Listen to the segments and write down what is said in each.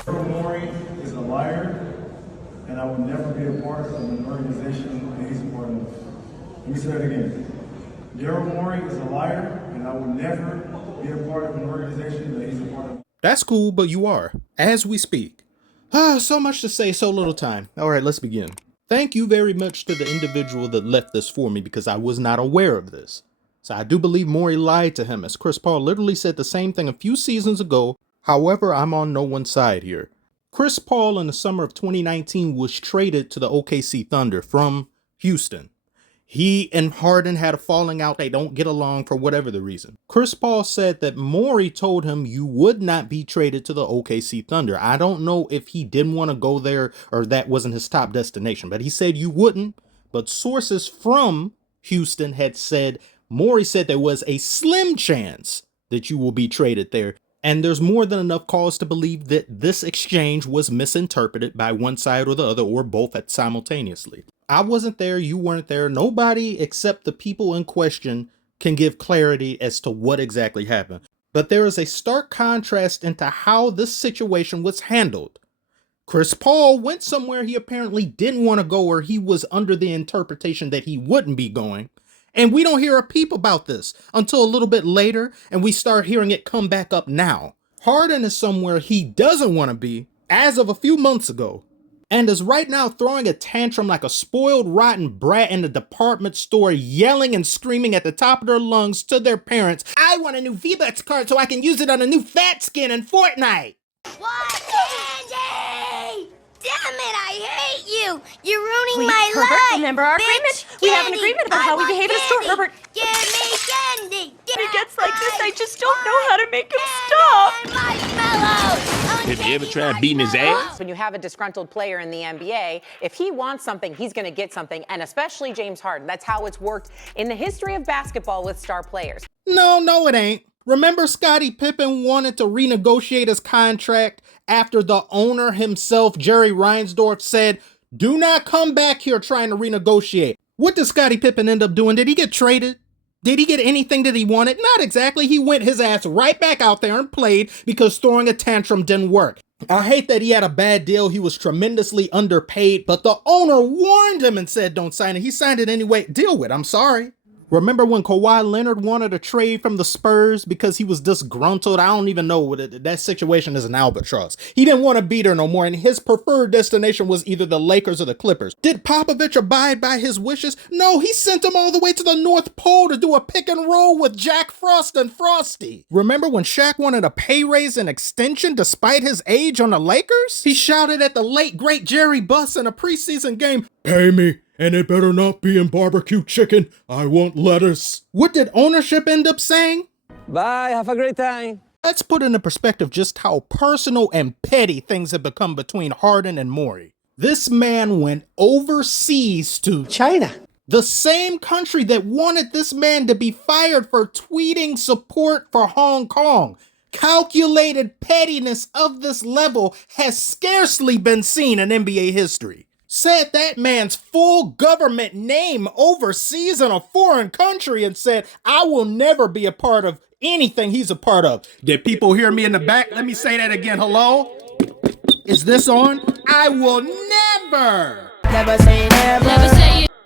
Daryl Morey is a liar, and I will never be a part of an organization that he's a part of. Let me say that again. Daryl Morey is a liar, and I will never be a part of an organization that he's a part of. That's cool, but you are, as we speak. So much to say, so little time. All right, let's begin. Thank you very much to the individual that left this for me because I was not aware of this. So I do believe Morey lied to him, as Chris Paul literally said the same thing a few seasons ago. However, I'm on no one's side here. Chris Paul in the summer of 2019 was traded to the OKC Thunder from Houston. He and Harden had a falling out. They don't get along for whatever the reason. Chris Paul said that Morey told him you would not be traded to the OKC Thunder. I don't know if he didn't want to go there or that wasn't his top destination, but he said you wouldn't. But sources from Houston had said, Morey said there was a slim chance that you will be traded there. And there's more than enough cause to believe that this exchange was misinterpreted by one side or the other or both simultaneously. I wasn't there, you weren't there. Nobody except the people in question can give clarity as to what exactly happened. But there is a stark contrast into how this situation was handled. Chris Paul went somewhere he apparently didn't want to go, or he was under the interpretation that he wouldn't be going. And we don't hear a peep about this until a little bit later, and we start hearing it come back up now. Harden is somewhere he doesn't want to be as of a few months ago, and is right now throwing a tantrum like a spoiled, rotten brat in the department store, yelling and screaming at the top of their lungs to their parents, "I want a new V-Bucks card so I can use it on a new fat skin in Fortnite." What, Candy? Damn it, I hate you! You're ruining Please, my Herbert, life! remember our Bitch, agreement? We have an candy. agreement about how we behave in a store, Herbert. Give me candy! When he gets like this, I just don't know how to make him stop. Marshmallows! Have you ever tried beating his ass? When you have a disgruntled player in the NBA, if he wants something, he's going to get something, and especially James Harden. That's how it's worked in the history of basketball with star players. No, it ain't. Remember Scottie Pippen wanted to renegotiate his contract after the owner himself, Jerry Reinsdorf, said, "Do not come back here trying to renegotiate." What did Scottie Pippen end up doing? Did he get traded? Did he get anything that he wanted? Not exactly. He went his ass right back out there and played because throwing a tantrum didn't work. I hate that he had a bad deal. He was tremendously underpaid, but the owner warned him and said don't sign it. He signed it anyway. Deal with it. I'm sorry. Remember when Kawhi Leonard wanted a trade from the Spurs because he was disgruntled? I don't even know what that situation is an albatross. He didn't want to be there no more, and his preferred destination was either the Lakers or the Clippers. Did Popovich abide by his wishes? No, he sent him all the way to the North Pole to do a pick and roll with Jack Frost and Frosty. Remember when Shaq wanted a pay raise and extension despite his age on the Lakers? He shouted at the late great Jerry Buss in a preseason game, "Pay me. And it better not be in barbecue chicken. I want lettuce." What did ownership end up saying? Bye, have a great time. Let's put into perspective just how personal and petty things have become between Harden and Morey. This man went overseas to China. the same country that wanted this man to be fired for tweeting support for Hong Kong. Calculated pettiness of this level has scarcely been seen in NBA history. Said that man's full government name overseas in a foreign country and said, "I will never be a part of anything he's a part of." Did people hear me in the back? Let me say that again. Hello? Is this on? I will never Never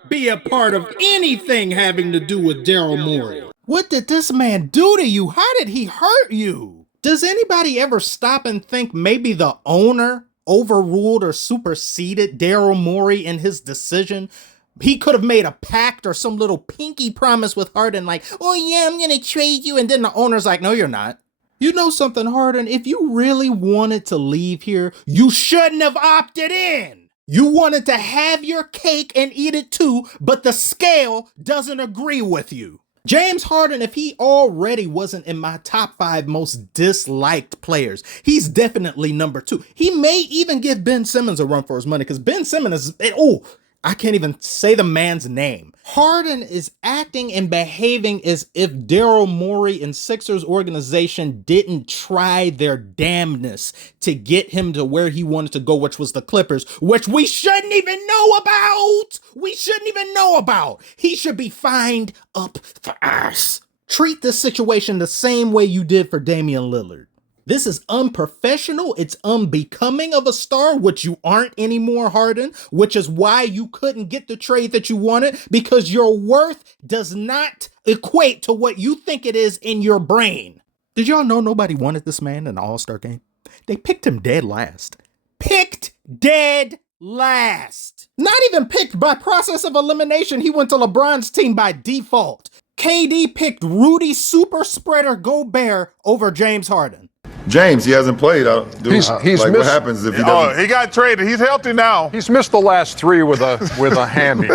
be a part of anything having to do with Daryl Morey. What did this man do to you? How did he hurt you? Does anybody ever stop and think maybe the owner overruled or superseded Daryl Morey in his decision? He could have made a pact or some little pinky promise with Harden like, "Oh yeah, I'm gonna trade you," and then the owner's like, "No, you're not." You know something, Harden? If you really wanted to leave here, you shouldn't have opted in. You wanted to have your cake and eat it too, but the scale doesn't agree with you. James Harden, if he already wasn't in my top 5 most disliked players, he's definitely number 2. He may even give Ben Simmons a run for his money because Ben Simmons is, I can't even say the man's name. Harden is acting and behaving as if Daryl Morey and Sixers organization didn't try their damnness to get him to where he wanted to go, which was the Clippers, which we shouldn't even know about. He should be fined up for us. Treat this situation the same way you did for Damian Lillard. This is unprofessional. It's unbecoming of a star, which you aren't anymore, Harden, which is why you couldn't get the trade that you wanted, because your worth does not equate to what you think it is in your brain. Did y'all know nobody wanted this man in the All-Star game? They picked him dead last. Picked dead last. Not even picked by process of elimination. He went to LeBron's team by default. KD picked Rudy Super Spreader Gobert over James Harden. James, he hasn't played. He's what missed- happens if he doesn't? He got traded. He's healthy now. He's missed the last 3 with a hammy.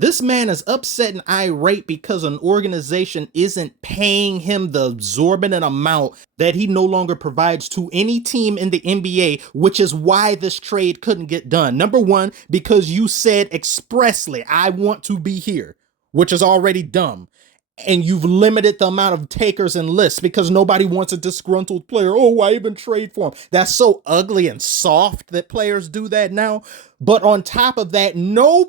This man is upset and irate because an organization isn't paying him the exorbitant amount that he no longer provides to any team in the NBA, which is why this trade couldn't get done. Number one, because you said expressly, I want to be here, which is already dumb. And you've limited the amount of takers and lists because nobody wants a disgruntled player. Oh, why even trade for him? That's so ugly and soft that players do that now. But on top of that, no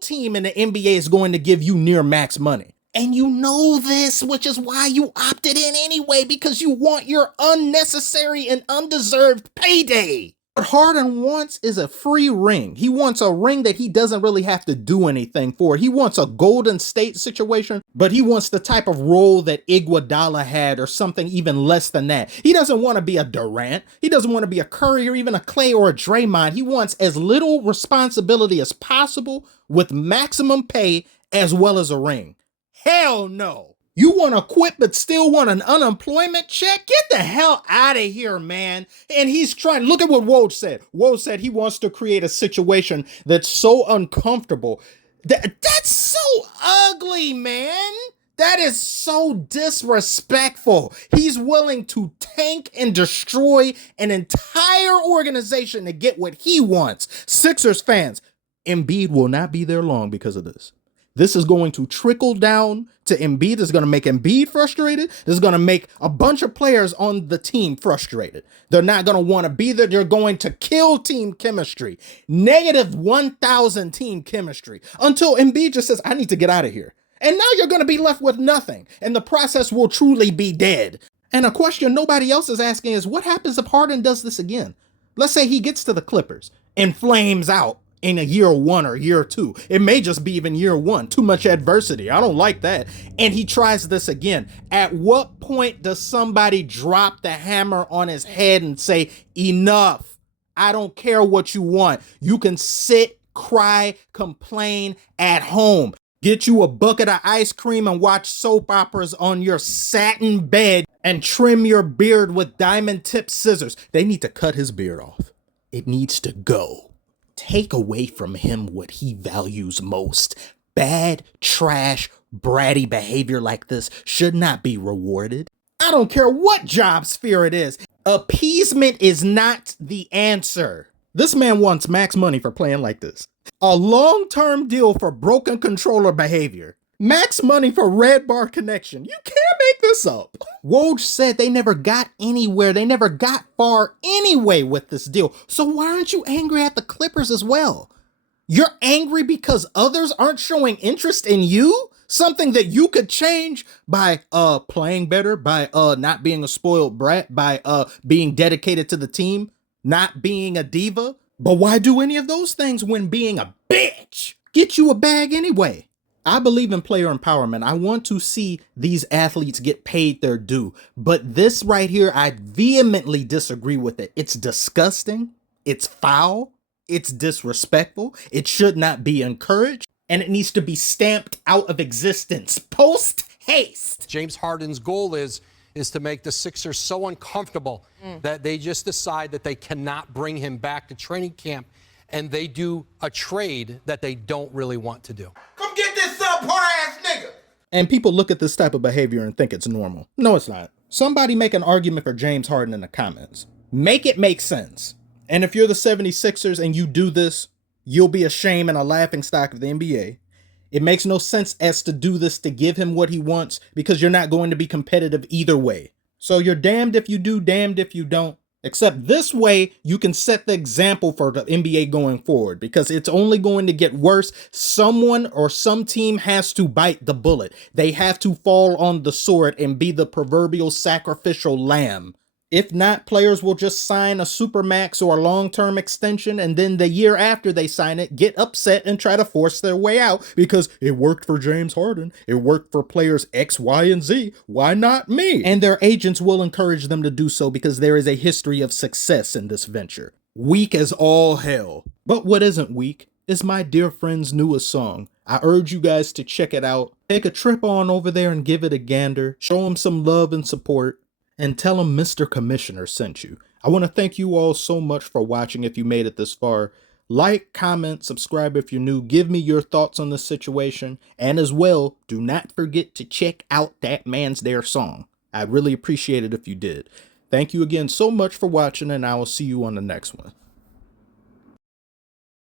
team in the NBA is going to give you near max money. And you know this, which is why you opted in anyway, because you want your unnecessary and undeserved payday. What Harden wants is a free ring. He wants a ring that he doesn't really have to do anything for. He wants a Golden State situation, but he wants the type of role that Iguodala had or something even less than that. He doesn't want to be a Durant. He doesn't want to be a Curry or even a Clay or a Draymond. He wants as little responsibility as possible with maximum pay as well as a ring. Hell no. You want to quit but still want an unemployment check? Get the hell out of here, man. And he's trying, look at what Woj said. Woj said he wants to create a situation that's so uncomfortable. That's so ugly, man. That is so disrespectful. He's willing to tank and destroy an entire organization to get what he wants. Sixers fans, Embiid will not be there long because of this. This is going to trickle down to Embiid. This is going to make Embiid frustrated. This is going to make a bunch of players on the team frustrated. They're not going to want to be there. They're going to kill team chemistry. Negative 1,000 team chemistry until Embiid just says, I need to get out of here. And now you're going to be left with nothing. And the process will truly be dead. And a question nobody else is asking is, what happens if Harden does this again? Let's say he gets to the Clippers and flames out in a year 1 or year 2. It may just be even year 1. Too much adversity. I don't like that. And he tries this again. At what point does somebody drop the hammer on his head and say, enough? I don't care what you want. You can sit, cry, complain at home. Get you a bucket of ice cream and watch soap operas on your satin bed and trim your beard with diamond-tipped scissors. They need to cut his beard off. It needs to go. Take away from him what he values most. Bad, trash, bratty behavior like this should not be rewarded. I don't care what job sphere it is. Appeasement is not the answer. This man wants max money for playing like this. A long-term deal for broken controller behavior. Max money for red bar connection. You can't make this up. Woj said they never got anywhere. They never got far anyway with this deal. So why aren't you angry at the Clippers as well? You're angry because others aren't showing interest in you? Something that you could change by playing better, by not being a spoiled brat, by being dedicated to the team, not being a diva. But why do any of those things when being a bitch? Get you a bag anyway. I believe in player empowerment. I want to see these athletes get paid their due. But this right here, I vehemently disagree with it. It's disgusting. It's foul. It's disrespectful. It should not be encouraged. And it needs to be stamped out of existence. Post haste. James Harden's goal is to make the Sixers so uncomfortable that they just decide that they cannot bring him back to training camp, and they do a trade that they don't really want to do. Come get this subpar ass nigga. And people look at this type of behavior and think it's normal. No, it's not. Somebody make an argument for James Harden in the comments. Make it make sense. And if you're the 76ers and you do this, you'll be a shame and a laughingstock of the NBA. It makes no sense as to do this to give him what he wants because you're not going to be competitive either way. So you're damned if you do, damned if you don't. Except this way, you can set the example for the NBA going forward, because it's only going to get worse. Someone or some team has to bite the bullet. They have to fall on the sword and be the proverbial sacrificial lamb. If not, players will just sign a supermax or a long-term extension, and then the year after they sign it, get upset and try to force their way out because it worked for James Harden, it worked for players X, Y, and Z, why not me? And their agents will encourage them to do so because there is a history of success in this venture. Weak as all hell. But what isn't weak is my dear friend's newest song. I urge you guys to check it out. Take a trip on over there and give it a gander. Show him some love and support. And tell him Mr. Commissioner sent you. I want to thank you all so much for watching if you made it this far. Like, comment, subscribe if you're new. Give me your thoughts on this situation. And as well, do not forget to check out That Man's There song. I'd really appreciate it if you did. Thank you again so much for watching, and I will see you on the next one.